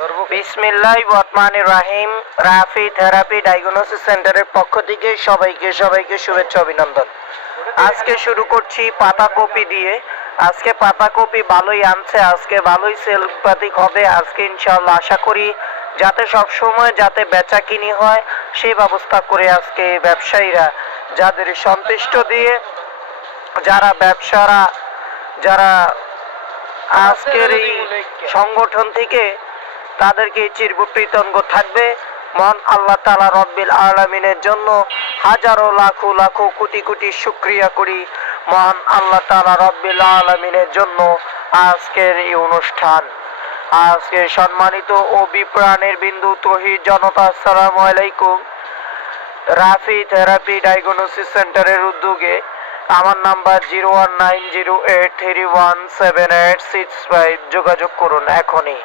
বিসমিল্লাহ বর্তমান রাহিম। Rafi therapy diagnosis সেন্টারের পক্ষ থেকে সবাইকে সবাইকে শুভেচ্ছা অভিনন্দন। আজকে শুরু করছি পাতাকপি দিয়ে। আজকে পাতাকপি ভালোই আনছে আজকে ভালোই সেল হবে আজকে ইনশাআল্লাহ আশা করি যাতে সব সময় যাতে বেচা কিনি হয় সেই ব্যবস্থা করে আজকে ব্যবসায়ীরা যাদের সন্তুষ্ট দিয়ে যারা ব্যবসারা যারা আজকের এই সংগঠন থেকে তাদেরকে চিরবৃতঙ্গ থাকবে। মহান আল্লাহ তালা রব্বিল আলমিনের জন্য হাজারো লাখো লাখো কোটি কোটি শুক্রিয়া করি। মহান আল্লাহ তালা রব্বিল আলমিনের জন্য আজকের এই অনুষ্ঠান। আজকের সম্মানিত ও বিপ্রাণের বিন্দু তহি জনতা, আসসালামু আলাইকুম। রাফি থেরাপি ডায়াগনোসিস সেন্টারের উদ্যোগে আমার number zero one nine zero eight three one seven eight six five যোগাযোগ করুন এখনই।